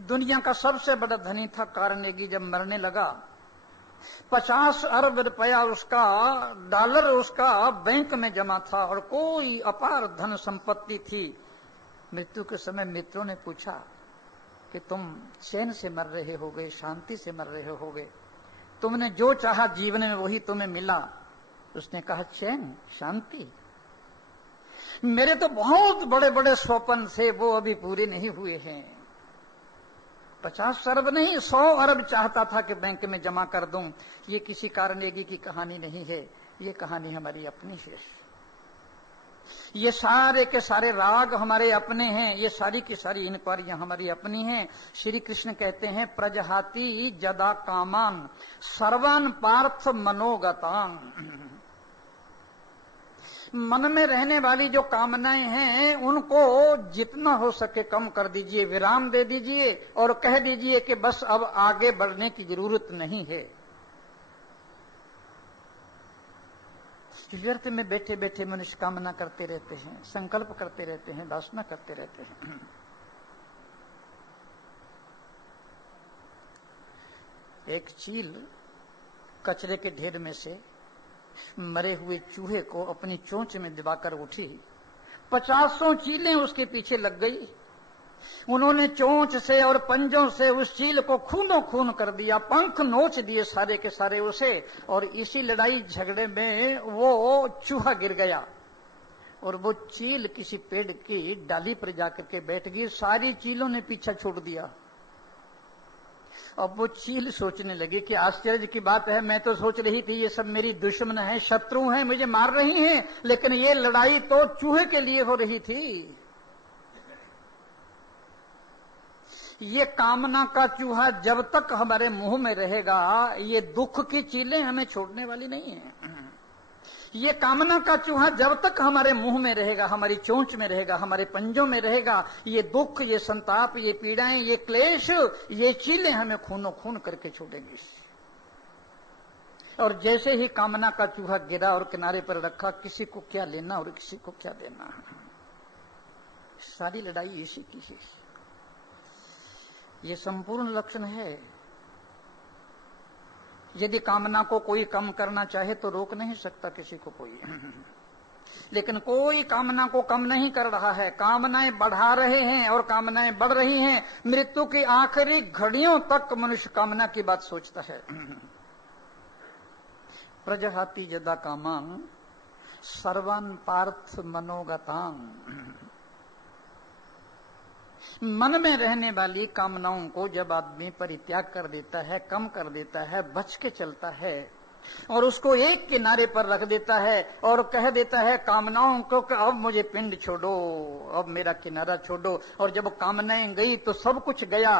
दुनिया का सबसे बड़ा धनी था कार्नेगी। जब मरने लगा 50 अरब रुपया उसका डॉलर उसका बैंक में जमा था और कोई अपार धन संपत्ति थी। मृत्यु के समय मित्रों ने पूछा कि तुम चैन से मर रहे होगे, शांति से मर रहे होगे, तुमने जो चाहा जीवन में वही तुम्हें मिला। उसने कहा चैन, शांति, मेरे तो बहुत बड़े बड़े स्वप्न थे, वो अभी पूरे नहीं हुए हैं। 50 अरब नहीं 100 अरब चाहता था कि बैंक में जमा कर दूं। ये किसी कार्नेगी की कहानी नहीं है, ये कहानी हमारी अपनी है। ये सारे के सारे राग हमारे अपने हैं, ये सारी की सारी इंक्वायरियां हमारी अपनी हैं। श्री कृष्ण कहते हैं प्रजहाति जदा कामान सर्वान पार्थ मनोगतान। मन में रहने वाली जो कामनाएं हैं उनको जितना हो सके कम कर दीजिए, विराम दे दीजिए और कह दीजिए कि बस अब आगे बढ़ने की जरूरत नहीं है। व्यर्थ में बैठे बैठे मनुष्य कामना करते रहते हैं, संकल्प करते रहते हैं, वासना करते रहते हैं। एक चील कचरे के ढेर में से मरे हुए चूहे को अपनी चोंच में दबाकर उठी। 50 चीलें उसके पीछे लग गई। उन्होंने चोंच से और पंजों से उस चील को खूनो खून कर दिया, पंख नोच दिए सारे के सारे उसे। और इसी लड़ाई झगड़े में वो चूहा गिर गया और वो चील किसी पेड़ की डाली पर जाकर के बैठ गई। सारी चीलों ने पीछा छोड़ दिया। अब वो चील सोचने लगी कि आश्चर्य की बात है, मैं तो सोच रही थी ये सब मेरी दुश्मन है, शत्रु हैं, मुझे मार रही हैं, लेकिन ये लड़ाई तो चूहे के लिए हो रही थी। ये कामना का चूहा जब तक हमारे मुंह में रहेगा, ये दुख की चीलें हमें छोड़ने वाली नहीं है। ये कामना का चूहा जब तक हमारे मुंह में रहेगा, हमारी चोंच में रहेगा, हमारे पंजों में रहेगा, ये दुख, ये संताप, ये पीड़ाएं, ये क्लेश, ये चीलें हमें खूनो खून करके छोड़ेंगी। और जैसे ही कामना का चूहा गिरा और किनारे पर रखा, किसी को क्या लेना और किसी को क्या देना, सारी लड़ाई इसी की है। ये संपूर्ण लक्षण है। यदि कामना को कोई कम करना चाहे तो रोक नहीं सकता किसी को कोई, लेकिन कोई कामना को कम नहीं कर रहा है। कामनाएं बढ़ा रहे हैं और कामनाएं बढ़ रही हैं। मृत्यु की आखिरी घड़ियों तक मनुष्य कामना की बात सोचता है। प्रजहाति जदा कामान सर्वान पार्थ मनोगतान। मन में रहने वाली कामनाओं को जब आदमी परित्याग कर देता है, कम कर देता है, बच के चलता है और उसको एक किनारे पर रख देता है और कह देता है कामनाओं को कि अब मुझे पिंड छोड़ो, अब मेरा किनारा छोड़ो, और जब कामनाएं गई तो सब कुछ गया।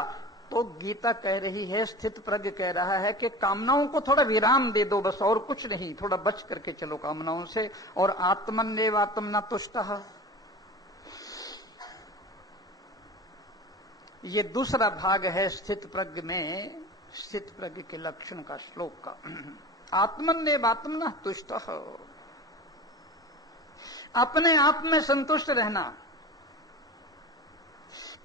तो गीता कह रही है, स्थित प्रज्ञ कह रहा है कि कामनाओं को थोड़ा विराम दे दो, बस और कुछ नहीं, थोड़ा बच करके चलो कामनाओं से। और आत्मन्येव आत्मना तुष्टः, ये दूसरा भाग है स्थित प्रज्ञ में, स्थित प्रज्ञ के लक्षण का श्लोक का। आत्मन्येव आत्मना तुष्टः, अपने आप में संतुष्ट रहना,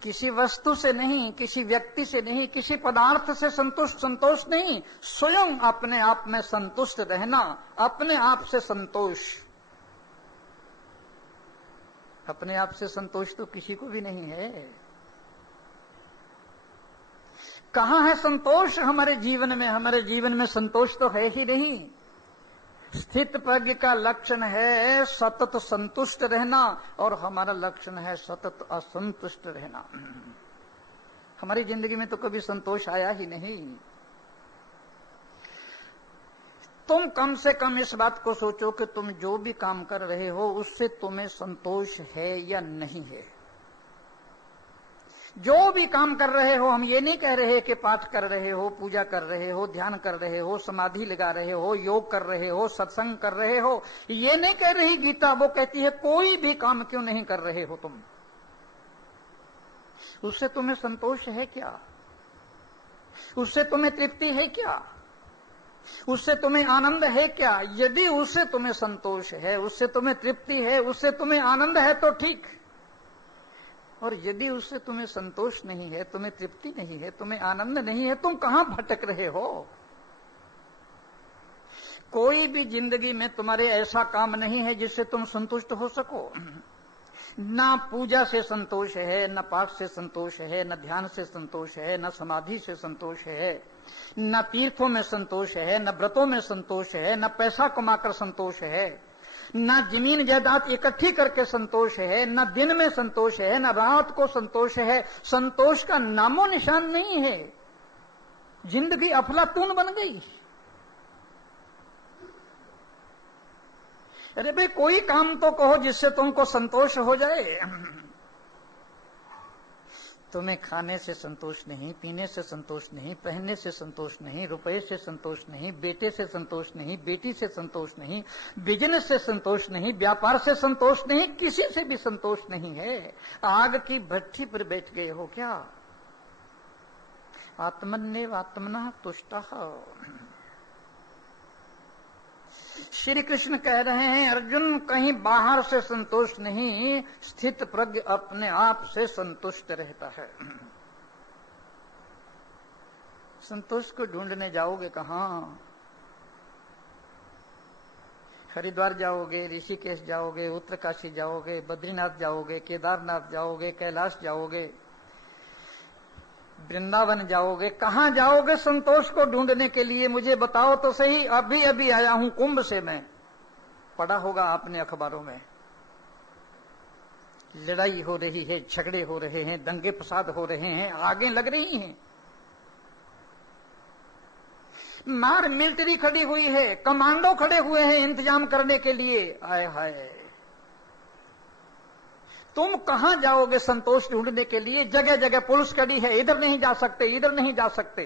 किसी वस्तु से नहीं, किसी व्यक्ति से नहीं, किसी पदार्थ से संतोष नहीं, स्वयं अपने आप में संतुष्ट रहना, अपने आप से संतोष। अपने आप से संतोष तो किसी को भी नहीं है। कहां है संतोष हमारे जीवन में? हमारे जीवन में संतोष तो है ही नहीं। स्थित प्रज्ञ का लक्षण है सतत संतुष्ट रहना और हमारा लक्षण है सतत असंतुष्ट रहना। हमारी जिंदगी में तो कभी संतोष आया ही नहीं। तुम कम से कम इस बात को सोचो कि तुम जो भी काम कर रहे हो उससे तुम्हें संतोष है या नहीं है। जो भी काम कर रहे हो, हम ये नहीं कह रहे कि पाठ कर रहे हो, पूजा कर रहे हो, ध्यान कर रहे हो, समाधि लगा रहे हो, योग कर रहे हो, सत्संग कर रहे हो, ये नहीं कह रही गीता। वो कहती है कोई भी काम क्यों नहीं कर रहे हो तुम, उससे तुम्हें संतोष है क्या? उससे तुम्हें तृप्ति है क्या? उससे तुम्हें आनंद है क्या? यदि उससे तुम्हें संतोष है, उससे तुम्हें तृप्ति है, उससे तुम्हें आनंद है तो ठीक, और यदि उससे तुम्हें संतोष नहीं है, तुम्हें तृप्ति नहीं है, तुम्हें आनंद नहीं है, तुम कहां भटक रहे हो? कोई भी जिंदगी में तुम्हारे ऐसा काम नहीं है जिससे तुम संतुष्ट हो सको। ना पूजा से संतोष है, न पाठ से संतोष है, न ध्यान से संतोष है, न समाधि से संतोष है, न तीर्थों में संतोष है, न व्रतों में संतोष है, न पैसा कमाकर संतोष है, न जमीन जायदाद इकट्ठी करके संतोष है, न दिन में संतोष है, न रात को संतोष है। संतोष का नामो निशान नहीं है। जिंदगी अफलातून बन गई। अरे भाई कोई काम तो कहो जिससे तुमको संतोष हो जाए। तुम्हें खाने से संतोष नहीं, पीने से संतोष नहीं, पहनने से संतोष नहीं, रुपए से संतोष नहीं, बेटे से संतोष नहीं, बेटी से संतोष नहीं, बिजनेस से संतोष नहीं, व्यापार से संतोष नहीं, किसी से भी संतोष नहीं है। आग की भट्ठी पर बैठ गए हो क्या? आत्मन्नेव आत्मनः तुष्टः। श्री कृष्ण कह रहे हैं अर्जुन, कहीं बाहर से संतोष नहीं, स्थित प्रज्ञ अपने आप से संतुष्ट रहता है। संतोष को ढूंढने जाओगे कहां? हरिद्वार जाओगे, ऋषिकेश जाओगे, उत्तरकाशी जाओगे, बद्रीनाथ जाओगे, केदारनाथ जाओगे, कैलाश जाओगे, वृंदावन जाओगे, कहां जाओगे संतोष को ढूंढने के लिए? मुझे बताओ तो सही। अभी अभी आया हूं कुंभ से, मैं पढ़ा होगा आपने अखबारों में, लड़ाई हो रही है, झगड़े हो रहे हैं, दंगे फसाद हो रहे हैं, आगे लग रही हैं, मार मिलिट्री खड़ी हुई है, कमांडो खड़े हुए हैं इंतजाम करने के लिए। आए हाय, तुम कहां जाओगे संतोष ढूंढने के लिए? जगह जगह पुलिस खड़ी है, इधर नहीं जा सकते, इधर नहीं जा सकते,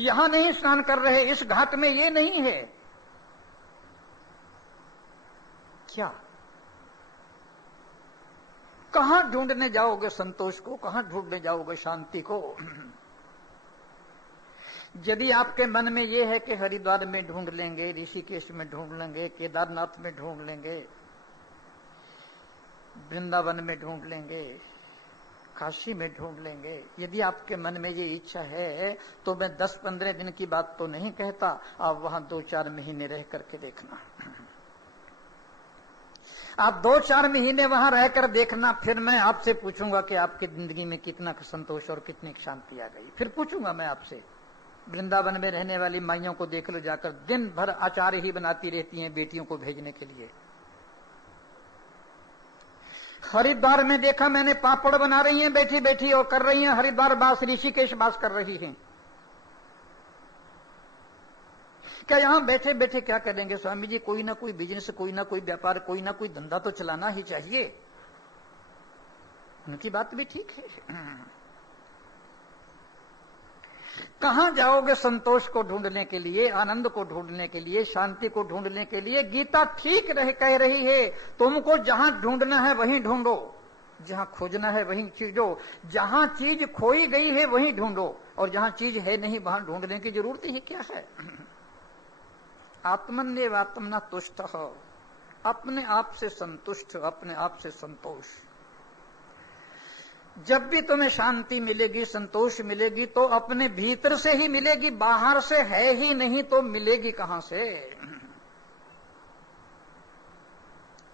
यहां नहीं स्नान कर रहे, इस घाट में ये नहीं है। क्या कहां ढूंढने जाओगे संतोष को? कहां ढूंढने जाओगे शांति को? यदि आपके मन में यह है कि हरिद्वार में ढूंढ लेंगे, ऋषिकेश में ढूंढ लेंगे, केदारनाथ में ढूंढ लेंगे, वृंदावन में ढूंढ लेंगे, काशी में ढूंढ लेंगे, यदि आपके मन में ये इच्छा है तो मैं 10-15 दिन की बात तो नहीं कहता, आप वहां 2-4 महीने रह करके देखना। आप 2-4 महीने वहां रहकर देखना, फिर मैं आपसे पूछूंगा कि आपकी जिंदगी में कितना संतोष और कितनी शांति आ गई। फिर पूछूंगा मैं आपसे, वृंदावन में रहने वाली माइयों को देख लो जाकर, दिन भर अचार ही बनाती रहती हैं बेटियों को भेजने के लिए। हरिद्वार में देखा मैंने, पापड़ बना रही हैं बैठी बैठी और कर रही हैं हरिद्वार बास, ऋषिकेश बास कर रही हैं। क्या यहां बैठे बैठे क्या करेंगे स्वामी जी? कोई ना कोई बिजनेस, कोई ना कोई व्यापार, कोई ना कोई धंधा तो चलाना ही चाहिए। उनकी बात भी ठीक है। कहां जाओगे संतोष को ढूंढने के लिए, आनंद को ढूंढने के लिए, शांति को ढूंढने के लिए? गीता ठीक कह रही है, तुमको जहां ढूंढना है वहीं ढूंढो, जहां खोजना है वहीं खोजो, जहां चीज खोई गई है वहीं ढूंढो, और जहां चीज है नहीं वहां ढूंढने की जरूरत ही क्या है? आत्मन्नेव आत्मना तुष्ट, अपने आप से संतुष्ट, अपने आप से संतोष। जब भी तुम्हें शांति मिलेगी, संतोष मिलेगी, तो अपने भीतर से ही मिलेगी, बाहर से है ही नहीं तो मिलेगी कहां से?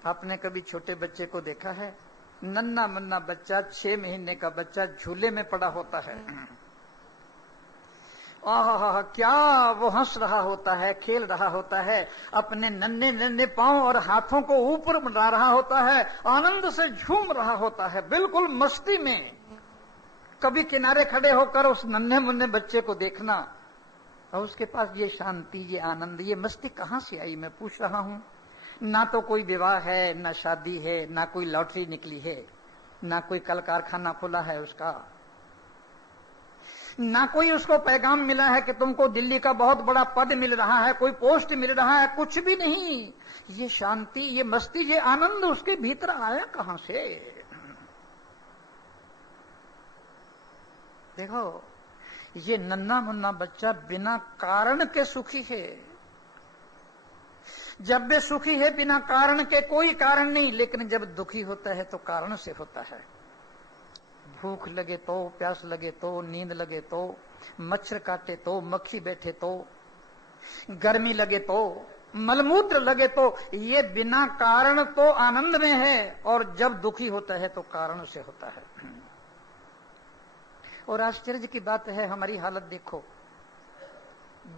आपने कभी छोटे बच्चे को देखा है? नन्ना मन्ना बच्चा, 6 महीने का बच्चा झूले में पड़ा होता है, आहा क्या वो हंस रहा होता है, खेल रहा होता है, अपने नन्हे नन्हे पांव और हाथों को ऊपर बढ़ा रहा होता है, आनंद से झूम रहा होता है, बिल्कुल मस्ती में। कभी किनारे खड़े होकर उस नन्हे मुन्ने बच्चे को देखना, और उसके पास ये शांति, ये आनंद, ये मस्ती कहां से आई? मैं पूछ रहा हूं। ना तो कोई विवाह है, ना शादी है, ना कोई लॉटरी निकली है, ना कोई कल कारखाना खुला है उसका, ना कोई उसको पैगाम मिला है कि तुमको दिल्ली का बहुत बड़ा पद मिल रहा है, कोई पोस्ट मिल रहा है, कुछ भी नहीं। ये शांति, ये मस्ती, ये आनंद उसके भीतर आया कहां से? देखो, ये नन्हा मुन्ना बच्चा बिना कारण के सुखी है। जब वे सुखी है बिना कारण के, कोई कारण नहीं, लेकिन जब दुखी होता है तो कारण से होता है। भूख लगे तो, प्यास लगे तो, नींद लगे तो, मच्छर काटे तो, मक्खी बैठे तो, गर्मी लगे तो, मलमूत्र लगे तो, ये बिना कारण तो आनंद में है, और जब दुखी होता है तो कारण से होता है। और आश्चर्य की बात है, हमारी हालत देखो,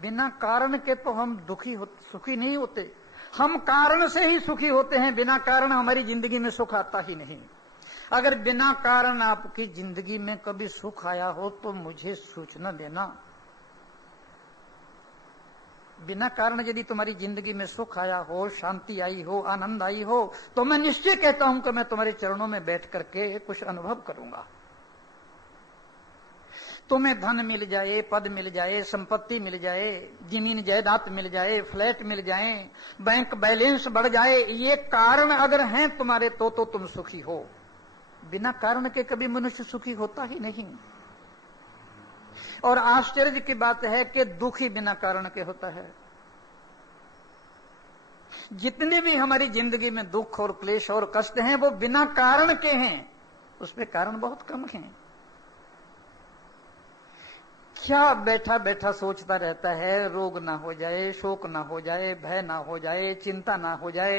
बिना कारण के तो हम सुखी नहीं होते, हम कारण से ही सुखी होते हैं। बिना कारण हमारी जिंदगी में सुख आता ही नहीं। अगर बिना कारण आपकी जिंदगी में कभी सुख आया हो तो मुझे सूचना देना। बिना कारण यदि तुम्हारी जिंदगी में सुख आया हो, शांति आई हो, आनंद आई हो, तो मैं निश्चय कहता हूं कि मैं तुम्हारे चरणों में बैठ करके कुछ अनुभव करूंगा। तुम्हें धन मिल जाए, पद मिल जाए, संपत्ति मिल जाए, जमीन जायदाद मिल जाए, फ्लैट मिल जाए, बैंक बैलेंस बढ़ जाए, ये कारण अगर हैं तुम्हारे तो तुम सुखी हो। बिना कारण के कभी मनुष्य सुखी होता ही नहीं। और आश्चर्य की बात है कि दुखी बिना कारण के होता है। जितने भी हमारी जिंदगी में दुख और क्लेश और कष्ट हैं वो बिना कारण के हैं, उसमें कारण बहुत कम हैं। क्या बैठा बैठा सोचता रहता है, रोग ना हो जाए, शोक ना हो जाए, भय ना हो जाए, चिंता ना हो जाए,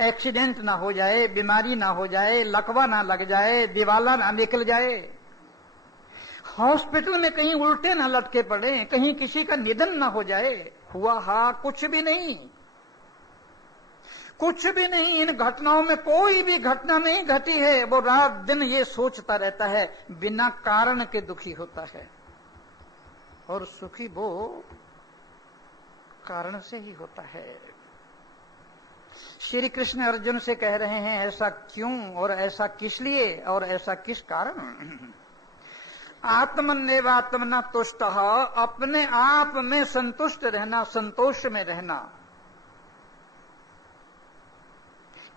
एक्सीडेंट ना हो जाए, बीमारी ना हो जाए, लकवा ना लग जाए, दिवाला ना निकल जाए, हॉस्पिटल में कहीं उल्टे ना लटके पड़े, कहीं किसी का निधन ना हो जाए। हुआ कुछ भी नहीं, कुछ भी नहीं। इन घटनाओं में कोई भी घटना नहीं घटी है। वो रात दिन ये सोचता रहता है, बिना कारण के दुखी होता है, और सुखी वो कारण से ही होता है। श्री कृष्ण अर्जुन से कह रहे हैं, ऐसा क्यों और ऐसा किस लिए और ऐसा किस कारण? आत्मन्नेवात्मना तुष्टः, अपने आप में संतुष्ट रहना, संतोष में रहना।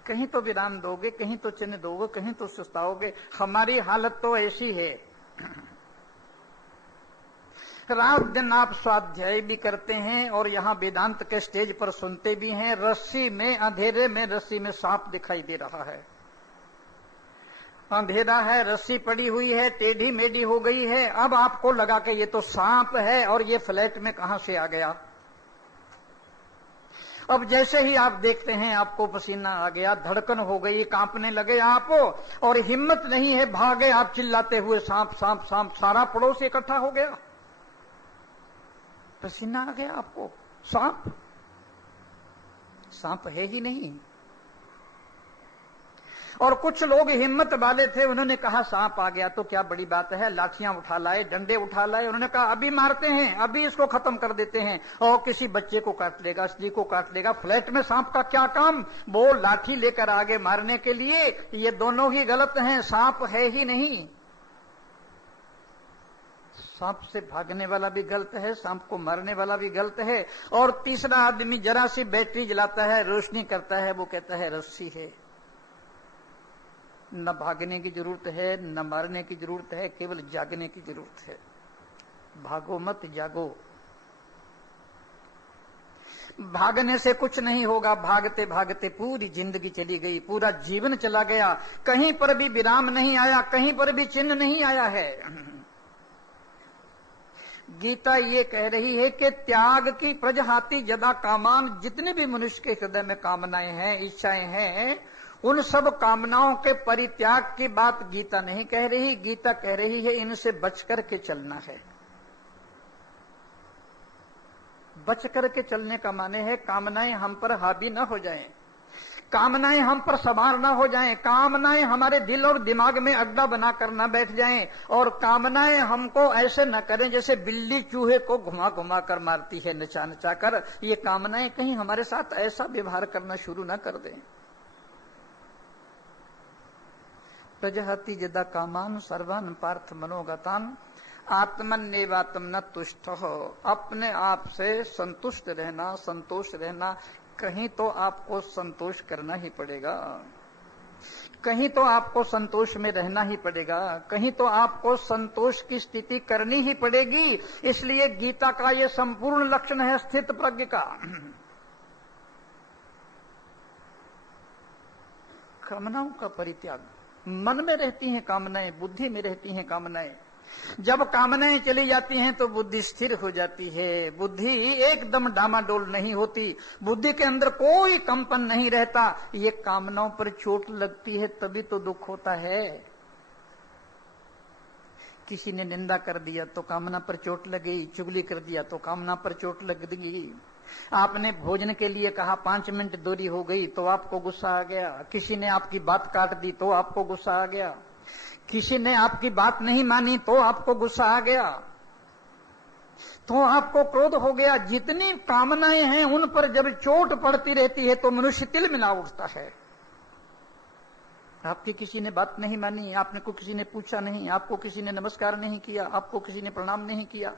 कहीं तो विराम दोगे, कहीं तो चिन्ह दोगे, कहीं तो सुस्ताओगे। हमारी हालत तो ऐसी है, रात दिन आप स्वाध्याय भी करते हैं और यहाँ वेदांत के स्टेज पर सुनते भी हैं। रस्सी में, अंधेरे में रस्सी में सांप दिखाई दे रहा है। अंधेरा है, रस्सी पड़ी हुई है, टेढ़ी मेढ़ी हो गई है। अब आपको लगा कि ये तो सांप है और ये फ्लैट में कहां से आ गया। अब जैसे ही आप देखते हैं आपको पसीना आ गया, धड़कन हो गई, कांपने लगे आप, और हिम्मत नहीं है, भागे आप चिल्लाते हुए, सांप सांप सांप। सारा पड़ोस इकट्ठा हो गया, पसीना आ गया आपको। सांप, सांप है ही नहीं। और कुछ लोग हिम्मत वाले थे, उन्होंने कहा सांप आ गया तो क्या बड़ी बात है, लाठियां उठा लाए, डंडे उठा लाए। उन्होंने कहा अभी मारते हैं, अभी इसको खत्म कर देते हैं, और किसी बच्चे को काट लेगा, स्त्री को काट लेगा। फ्लैट में सांप का क्या काम? वो लाठी लेकर आगे मारने के लिए। ये दोनों ही गलत हैं, सांप है ही नहीं। सांप से भागने वाला भी गलत है, सांप को मारने वाला भी गलत है। और तीसरा आदमी जरा सी बैटरी जलाता है, रोशनी करता है, वो कहता है रस्सी है। न भागने की जरूरत है, न मारने की जरूरत है, केवल जागने की जरूरत है। भागो मत, जागो। भागने से कुछ नहीं होगा। भागते भागते पूरी जिंदगी चली गई, पूरा जीवन चला गया, कहीं पर भी विराम नहीं आया, कहीं पर भी चिन्ह नहीं आया है। गीता ये कह रही है कि त्याग की प्रजहाति यदा कामान, जितने भी मनुष्य के हृदय में कामनाएं हैं, इच्छाएं हैं, उन सब कामनाओं के परित्याग की बात गीता नहीं कह रही। गीता कह रही है इनसे बच करके चलना है। बच करके चलने का माने है कामनाएं हम पर हावी न हो जाएं, कामनाएं हम पर सवार न हो जाएं, कामनाएं हमारे दिल और दिमाग में अड्डा बनाकर न बैठ जाएं, और कामनाएं हमको ऐसे न करें जैसे बिल्ली चूहे को घुमा घुमा कर मारती है, नचा नचा कर। ये कामनाएं कहीं हमारे साथ ऐसा व्यवहार करना शुरू न कर दें। प्रजहति यदा कामान सर्वान पार्थ मनोगतान आत्मन्येवात्म न तुष्ट हो। अपने आप से संतुष्ट रहना, संतोष रहना, कहीं तो आपको संतोष करना ही पड़ेगा, कहीं तो आपको संतोष में रहना ही पड़ेगा, कहीं तो आपको संतोष की स्थिति करनी ही पड़ेगी। इसलिए गीता का ये संपूर्ण लक्षण है स्थित प्रज्ञ का। कामनाओं का परित्याग। मन में रहती हैं कामनाएं, बुद्धि में रहती हैं कामनाएं। जब कामनाएं चली जाती हैं तो बुद्धि स्थिर हो जाती है, बुद्धि एकदम डामाडोल नहीं होती, बुद्धि के अंदर कोई कंपन नहीं रहता। ये कामनाओं पर चोट लगती है तभी तो दुख होता है। किसी ने निंदा कर दिया तो कामना पर चोट लगी, चुगली कर दिया तो कामना पर चोट लग गई। आपने भोजन के लिए कहा, 5 मिनट देरी हो गई तो आपको गुस्सा आ गया। किसी ने आपकी बात काट दी तो आपको गुस्सा आ गया। किसी ने आपकी बात नहीं मानी तो आपको गुस्सा आ गया, तो आपको क्रोध हो गया। जितनी कामनाएं हैं उन पर जब चोट पड़ती रहती है तो मनुष्य तिल मिला उठता है। आपकी किसी ने बात नहीं मानी, आपने को किसी ने पूछा नहीं, आपको किसी ने नमस्कार नहीं किया, आपको किसी ने प्रणाम नहीं किया,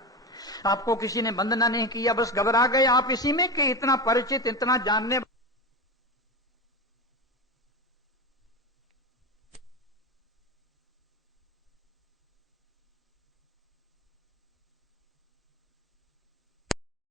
आपको किसी ने वंदना नहीं किया, बस घबरा गए आप इसी में कि इतना परिचित, इतना जानने